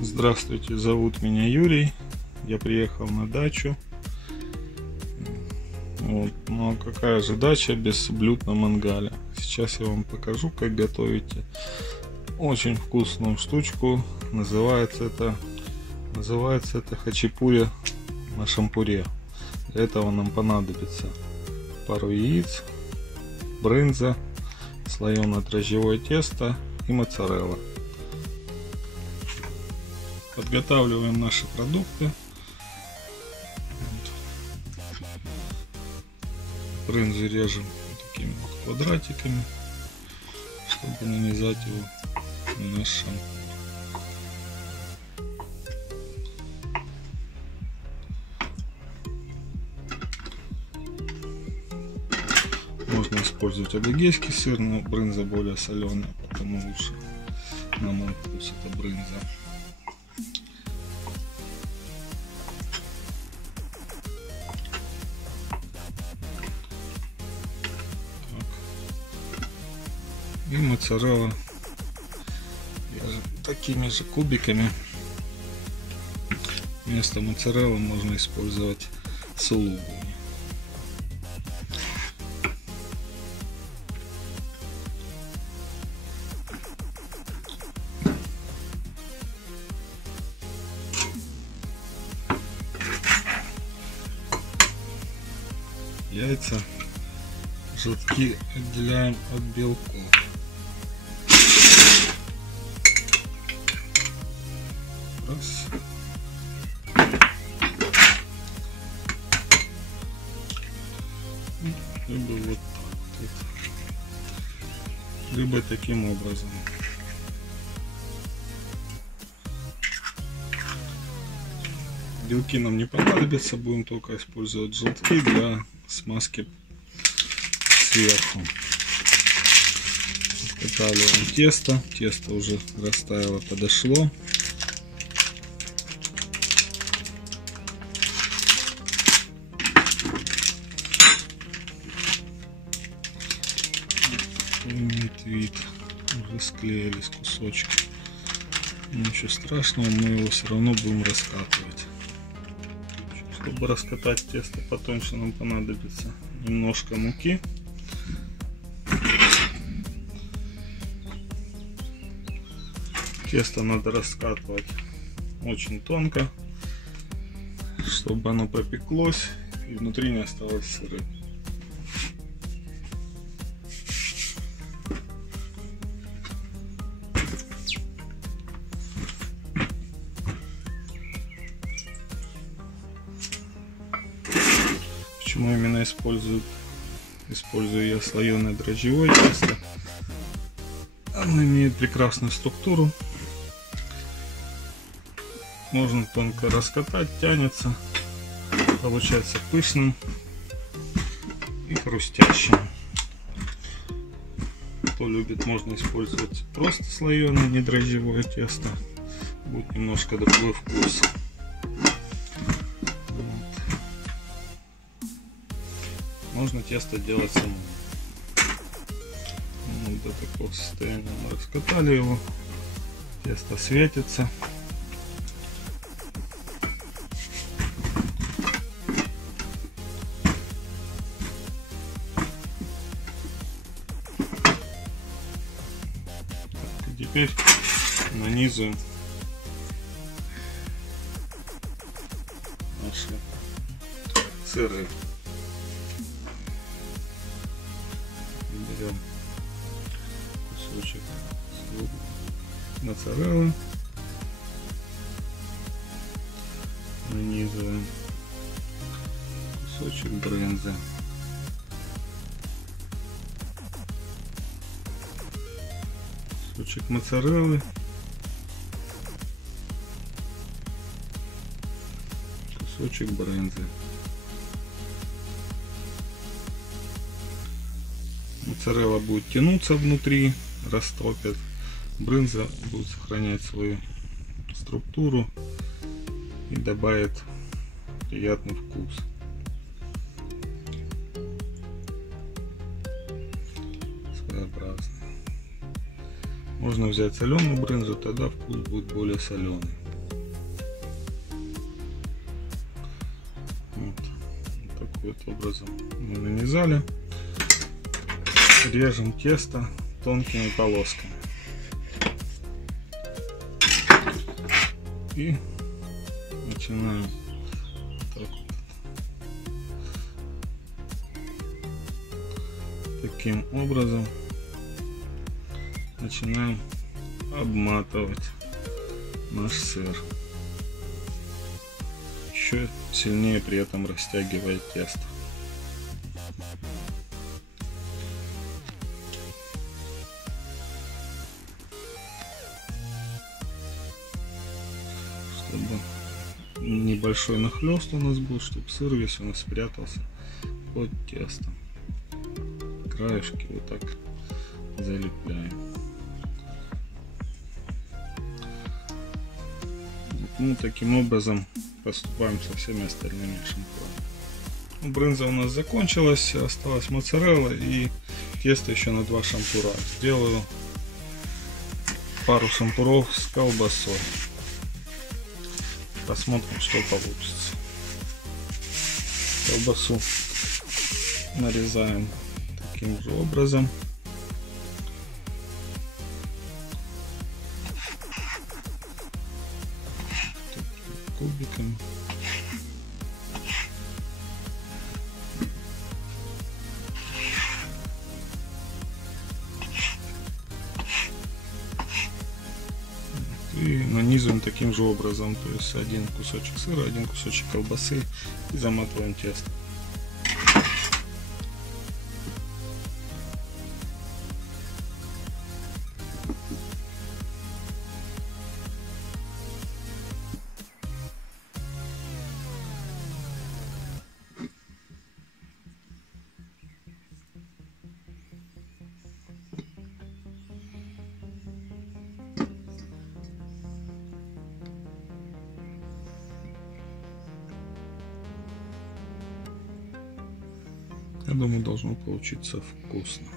Здравствуйте, зовут меня Юрий. Я приехал на дачу. Вот. Ну какая же дача без блюд на мангале? Сейчас я вам покажу, как готовить очень вкусную штучку. Называется это хачапури на шампуре. Для этого нам понадобится пару яиц, брынза, слоеное дрожжевое тесто и моцарелла. Подготавливаем наши продукты. Брынзу режем такими вот квадратиками, чтобы нанизать его на наш шампур. Можно использовать адыгейский сыр, но брынза более соленая, потому лучше на мой вкус это брынза. И моцарелла такими же кубиками. Вместо моцареллы можно использовать сулугу. Яйца, желтки отделяем от белков. Раз. Либо вот так вот. Либо таким образом. Белки нам не понадобятся, будем только использовать желтки для смазки сверху. Изготавливаем тесто. Тесто уже растаяло, подошло. Имеет вид, уже склеились кусочки. Ничего страшного, мы его все равно будем раскатывать. Чтобы раскатать тесто потоньше, нам понадобится немножко муки. Тесто надо раскатывать очень тонко, чтобы оно пропеклось и внутри не осталось сырым. Почему именно использую я слоеное дрожжевое тесто? Оно имеет прекрасную структуру. Можно тонко раскатать, тянется, получается пышным и хрустящим. Кто любит, можно использовать просто слоеное, не дрожжевое тесто. Будет немножко другой вкус. Можно тесто делать самому. Вот до такого состояния мы раскатали его. Тесто светится. И теперь нанизываем наши сыры. Берем кусочек моцареллы, нанизываем кусочек брынзы, кусочек моцареллы, кусочек брынзы. Моцарелла будет тянуться внутри, растопит. Брынза будет сохранять свою структуру и добавит приятный вкус. Своеобразный. Можно взять соленую брынзу, тогда вкус будет более соленый. таким вот образом мы нанизали. Режем тесто тонкими полосками. И начинаем так вот. Таким образом начинаем обматывать наш сыр, еще сильнее при этом растягивая тесто. Чтобы небольшой нахлёст у нас был, чтобы сыр весь у нас спрятался под тестом. Краешки вот так залепляем. Ну, таким образом поступаем со всеми остальными шампурами. Брынза у нас закончилась, осталась моцарелла и тесто еще на 2 шампура. Сделаю пару шампуров с колбасой. Посмотрим, что получится. Колбасу нарезаем таким же образом. Кубиками. И нанизываем таким же образом, то есть один кусочек сыра, один кусочек колбасы и заматываем тесто. Я думаю, должно получиться вкусно.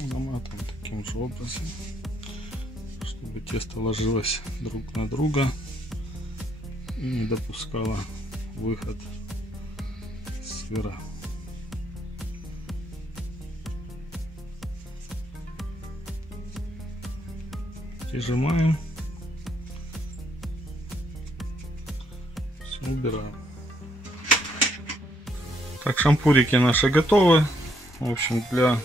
Заматываем таким же образом, чтобы тесто ложилось друг на друга и не допускало выход сыра. Прижимаем, все убираем. Так, шампурики наши готовы. В общем, для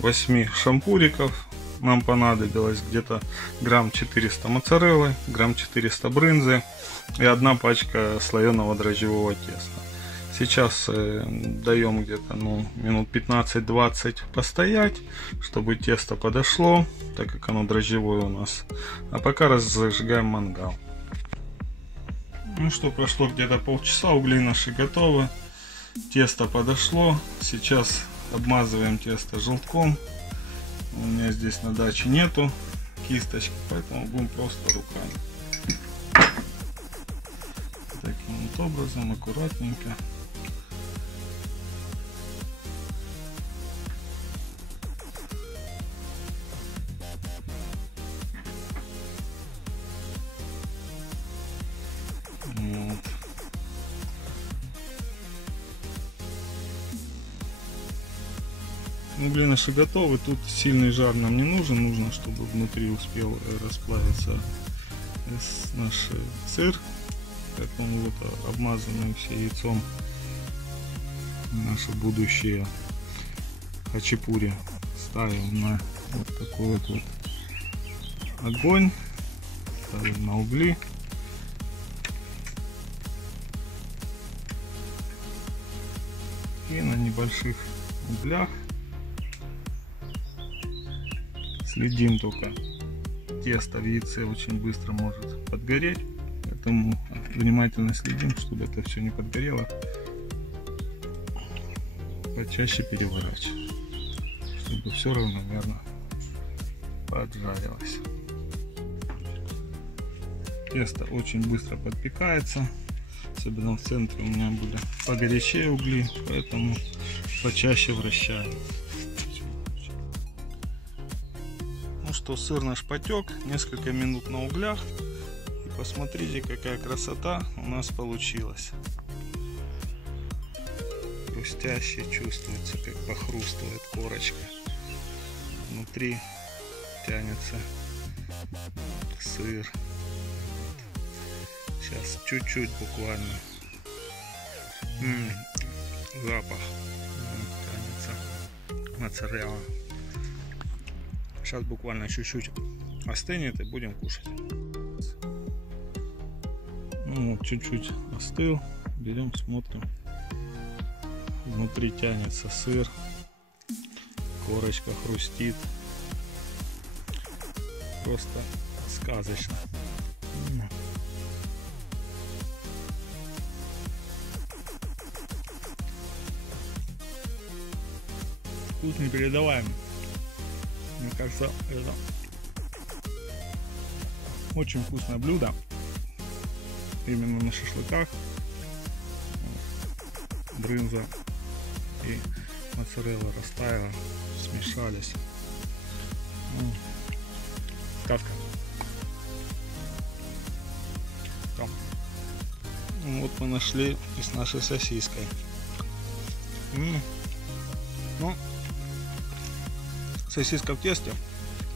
8 шампуриков нам понадобилось где-то грамм 400 моцареллы, грамм 400 брынзы и 1 пачка слоеного дрожжевого теста. Сейчас даем где-то минут 15-20 постоять, чтобы тесто подошло, так как оно дрожжевое у нас. А пока разжигаем мангал. Ну что, прошло где-то полчаса, угли наши готовы, тесто подошло. Сейчас обмазываем тесто желтком. У меня здесь на даче нету кисточки, поэтому будем просто руками. Таким вот образом, аккуратненько. Вот. Угли наши готовы. Тут сильный жар нам не нужен. Нужно, чтобы внутри успел расплавиться наш сыр. Поэтому вот обмазанным все яйцом наши будущие хачапури ставим на вот такой вот огонь, ставим на угли. И на небольших углях следим только. Тесто в яйце очень быстро может подгореть, поэтому внимательно следим, чтобы это все не подгорело. Почаще переворачиваем, чтобы все равномерно поджарилось. Тесто очень быстро подпекается, Особенно в центре у меня были погорячее угли, поэтому почаще вращаю. Ну что, сыр наш потек, несколько минут на углях. И посмотрите, какая красота у нас получилась. Хрустящий, чувствуется, как похрустывает корочка. Внутри тянется сыр. Сейчас чуть-чуть буквально. Запах. Тянется моцарелла. Сейчас буквально чуть-чуть остынет и будем кушать. Ну, вот чуть-чуть остыл. Берем, смотрим. Внутри тянется сыр. Корочка хрустит. Просто сказочно. Вкус непередаваемый. Мне кажется, это очень вкусное блюдо. Именно на шашлыках. Брынза и моцарелла растаяла, смешались. Сказка. Там. Вот мы нашли и с нашей сосиской. Ну, сосиска в тесте,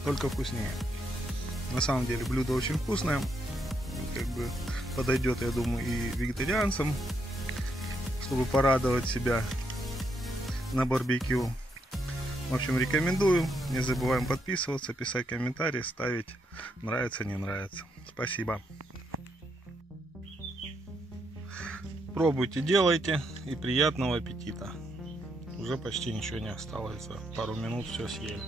только вкуснее. На самом деле блюдо очень вкусное, как бы подойдет, я думаю, и вегетарианцам, чтобы порадовать себя на барбекю. В общем, рекомендую. Не забываем подписываться, писать комментарии, ставить нравится, не нравится. Спасибо. Пробуйте, делайте и приятного аппетита. Уже почти ничего не осталось, за пару минут все съели.